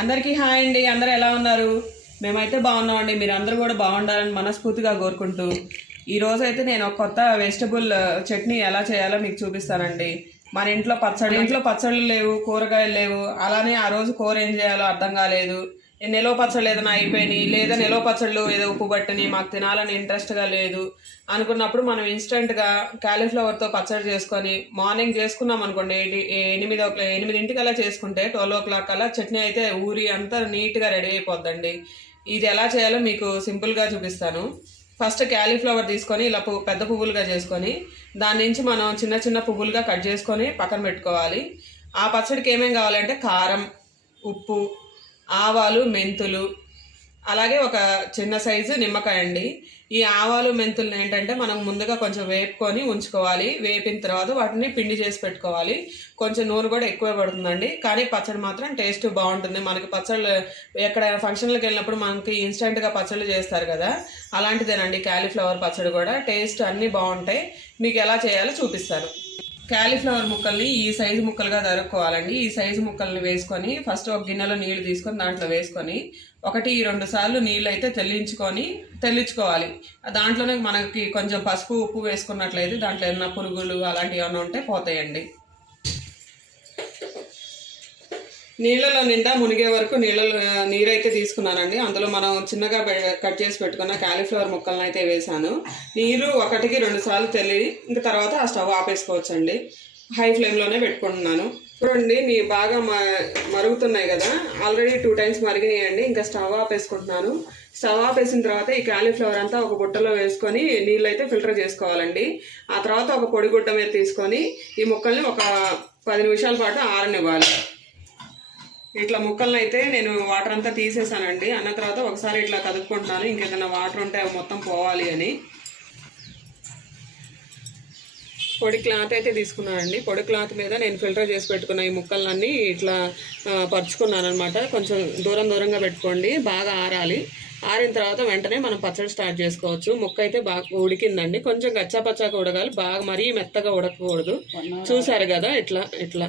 అందరికీ హాయ్ అండి. అందరూ ఎలా ఉన్నారు? మేమైతే బాగున్నామండి. మీరు అందరూ కూడా బాగుండాలని మనస్ఫూర్తిగా కోరుకుంటూ ఈరోజు అయితే నేను ఒక కొత్త వెజిటబుల్ చట్నీ ఎలా చేయాలో మీకు చూపిస్తానండి. మన ఇంట్లో పచ్చళ్ళు లేవు, కూరగాయలు లేవు. అలానే ఆ రోజు కూర ఏం చేయాలో అర్థం కాలేదు. నిలవ పచ్చళ్ళు ఏదైనా అయిపోయినాయి, లేదా నిలవ పచ్చళ్ళు ఏదో ఉప్పు పట్టని మాకు తినాలని ఇంట్రెస్ట్గా లేదు అనుకున్నప్పుడు మనం ఇన్స్టెంట్గా క్యాలీఫ్లవర్తో పచ్చడి చేసుకొని మార్నింగ్ చేసుకున్నాం అనుకోండి. 8 చేసుకుంటే 12 అలా చట్నీ అయితే ఊరి అంతా నీట్గా రెడీ అయిపోద్దండి. ఇది ఎలా చేయాలో మీకు సింపుల్గా చూపిస్తాను. ఫస్ట్ క్యాలీఫ్లవర్ తీసుకొని ఇలా పెద్ద పువ్వులుగా చేసుకొని దాని నుంచి మనం చిన్న చిన్న పువ్వులుగా కట్ చేసుకొని పక్కన పెట్టుకోవాలి. ఆ పచ్చడికి ఏమేమి కావాలంటే కారం, ఉప్పు, ఆవాలు, మెంతులు, అలాగే ఒక చిన్న సైజు నిమ్మకాయ అండి. ఈ ఆవాలు మెంతులు ఏంటంటే మనం ముందుగా కొంచెం వేపుకొని ఉంచుకోవాలి. వేపిన తర్వాత వాటిని పిండి చేసి పెట్టుకోవాలి. కొంచెం నూనె కూడా ఎక్కువే పడుతుందండి, కానీ పచ్చడి మాత్రం టేస్ట్ బాగుంటుంది. మనకి పచ్చళ్ళు ఎక్కడ ఫంక్షన్లకు వెళ్ళినప్పుడు మనకి ఇన్స్టెంట్గా పచ్చళ్ళు చేస్తారు కదా, అలాంటిదేనండి క్యాలీఫ్లవర్ పచ్చడి కూడా. టేస్ట్ అన్నీ బాగుంటాయి. మీకు ఎలా చేయాలో చూపిస్తాను. క్యాలీఫ్లవర్ ముక్కల్ని ఈ సైజు ముక్కలుగా తరుక్కోవాలండి. ఈ సైజు ముక్కల్ని వేసుకొని ఫస్ట్ ఒక గిన్నెలో నీళ్లు తీసుకొని దాంట్లో వేసుకొని 1-2 సార్లు నీళ్ళు అయితే తెల్లించుకోవాలి. దాంట్లోనే మనకి కొంచెం పసుపు, ఉప్పు వేసుకున్నట్లయితే దాంట్లో ఏమన్నా పురుగులు అలాంటివి ఏమైనా ఉంటే పోతాయండి. నీళ్ళలో నిండా మునిగే వరకు నీరైతే తీసుకున్నానండి. అందులో మనం చిన్నగా కట్ చేసి పెట్టుకున్న క్యాలీఫ్లవర్ ముక్కలను అయితే వేసాను. నీరు 1-2 సార్లు ఇంక తర్వాత ఆ స్టవ్ ఆపేసుకోవచ్చండి. హై ఫ్లేమ్లోనే పెట్టుకుంటున్నాను. చూడండి, నీ బాగా మరుగుతున్నాయి కదా, ఆల్రెడీ 2 టైమ్స్ మరిగినాయండి. ఇంకా స్టవ్ ఆపేసుకుంటున్నాను. స్టవ్ ఆపేసిన తర్వాత ఈ క్యాలీఫ్లవర్ అంతా ఒక బుట్టలో వేసుకొని నీళ్ళు అయితే ఫిల్టర్ చేసుకోవాలండి. ఆ తర్వాత ఒక పొడి గుడ్డ మీద తీసుకొని ఈ ముక్కల్ని ఒక 10 నిమిషాల పాటు ఆరనివ్వాలి. ఇట్లా ముక్కలను అయితే నేను వాటర్ అంతా తీసేసానండి. అన్న తర్వాత ఒకసారి ఇట్లా కదుపుకుంటున్నాను, ఇంకేదైనా వాటర్ ఉంటే అవి మొత్తం పోవాలి అని. పొడి క్లాత్ అయితే తీసుకున్నానండి. పొడి క్లాత్ మీద నేను ఫిల్టర్ చేసి పెట్టుకున్న ఈ ముక్కలన్నీ ఇట్లా పరుచుకున్నాను అనమాట. కొంచెం దూరంగా పెట్టుకోండి, బాగా ఆరాలి. ఆరిన తర్వాత వెంటనే మనం పచ్చడి స్టార్ట్ చేసుకోవచ్చు. ముక్క అయితే బాగా ఉడికిందండి. కొంచెం గచ్చాపచ్చాగా ఉడకాలి, బాగా మరీ మెత్తగా ఉడకకూడదు. చూసారు కదా, ఇట్లా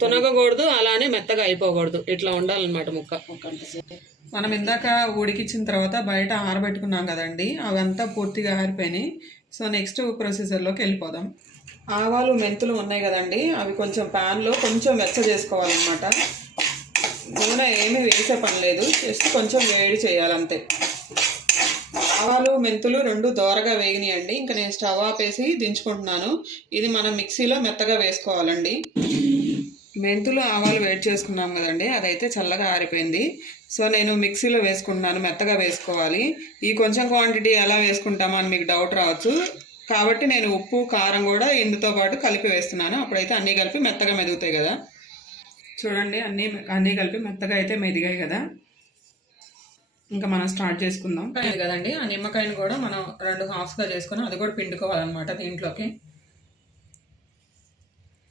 తునగకూడదు, అలానే మెత్తగా అయిపోకూడదు. ఇట్లా ఉండాలన్నమాట ముక్క. మనం ఇందాక ఉడికించిన తర్వాత బయట ఆరబెట్టుకున్నాం కదండి, అవంతా పూర్తిగా ఆరిపోయినాయి. సో నెక్స్ట్ ప్రొసీజర్లోకి వెళ్ళిపోదాం. ఆవాలు, మెంతులు ఉన్నాయి కదండి, అవి కొంచెం ప్యాన్లో కొంచెం వెచ్చ చేసుకోవాలన్నమాట. నూనె ఏమీ వేసే పని లేదు, జస్ట్ కొంచెం వేడి చేయాలంతే. ఆవాలు, మెంతులు 2 దోరగా వేగినాయండి. ఇంకా నేను స్టవ్ ఆపేసి దించుకుంటున్నాను. ఇది మనం మిక్సీలో మెత్తగా వేసుకోవాలండి. మెంతులు, ఆవాలు వేడి చేసుకున్నాం కదండి, అదైతే చల్లగా ఆరిపోయింది. సో నేను మిక్సీలో వేసుకుంటున్నాను, మెత్తగా వేసుకోవాలి. ఈ కొంచెం క్వాంటిటీ ఎలా వేసుకుంటామో అని మీకు డౌట్ రావచ్చు, కాబట్టి నేను ఉప్పు, కారం కూడా ఇందుతో పాటు కలిపి వేస్తున్నాను. అప్పుడైతే అన్నీ కలిపి మెత్తగా మెదుగుతాయి కదా. చూడండి, అన్నీ కలిపి మెత్తగా అయితే మెదిగాయి కదా. ఇంకా మనం స్టార్ట్ చేసుకుందాం కదండి. ఆ నిమ్మకాయను కూడా మనం 2 హాఫ్స్గా చేసుకొని అది కూడా పిండుకోవాలన్నమాట. దీంట్లోకి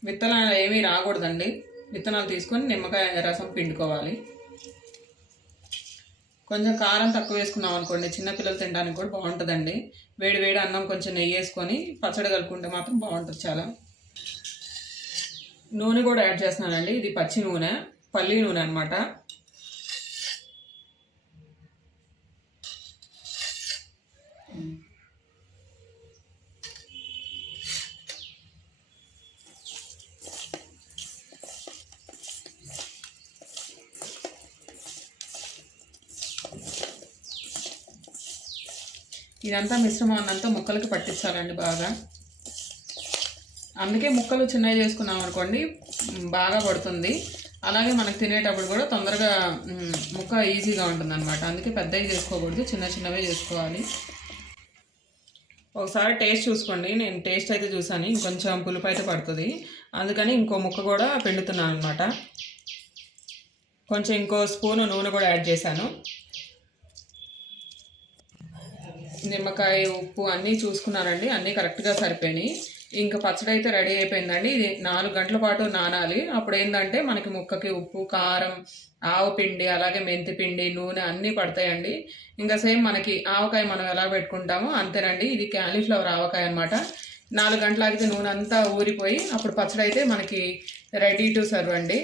విత్తనాలు ఏమీ రాకూడదండి. విత్తనాలు తీసుకొని నిమ్మకాయ రసం పిండుకోవాలి. కొంచెం కారం తక్కువ వేసుకున్నాం అనుకోండి, చిన్నపిల్లలు తినడానికి కూడా బాగుంటుందండి. వేడి అన్నం కొంచెం నెయ్యి వేసుకొని పచ్చడి కలుపుకుంటే మాత్రం బాగుంటుంది చాలా. నూనె కూడా యాడ్ చేస్తున్నానండి. ఇది పచ్చి నూనె, పల్లి నూనె అనమాట. ఇదంతా మిశ్రమాన్నంతా ముక్కలకి పట్టించాలండి బాగా. అందుకే ముక్కలు చిన్నవి చేసుకున్నాం అనుకోండి బాగా పడుతుంది. అలాగే మనకు తినేటప్పుడు కూడా తొందరగా ముక్క ఈజీగా ఉంటుంది అనమాట. అందుకే పెద్దవి చేసుకోకూడదు, చిన్నవే చేసుకోవాలి. ఒకసారి టేస్ట్ చూసుకోండి. నేను టేస్ట్ అయితే చూసాను, ఇంకొంచెం పులుపు అయితే పడుతుంది, అందుకని ఇంకో ముక్క కూడా పిండుతున్నాను అనమాట. కొంచెం ఇంకో స్పూను నూనె కూడా యాడ్ చేశాను. నిమ్మకాయ, ఉప్పు అన్నీ చూసుకున్నానండి, అన్నీ కరెక్ట్గా సరిపోయినాయి. ఇంకా పచ్చడి అయితే రెడీ అయిపోయిందండి. ఇది 4 గంటల పాటు నానాలి. అప్పుడు ఏంటంటే మనకి ముక్కకి ఉప్పు, కారం, ఆవు పిండి, అలాగే మెంతి పిండి, నూనె అన్నీ పడతాయండి. ఇంకా సేమ్ మనకి ఆవకాయ మనం ఎలా పెట్టుకుంటామో అంతేనండి. ఇది క్యాలీఫ్లవర్ ఆవకాయ అనమాట. 4 గంటలు ఆగితే నూనె అంతా ఊరిపోయి అప్పుడు పచ్చడి అయితే మనకి రెడీ టు సర్వ్ అండి.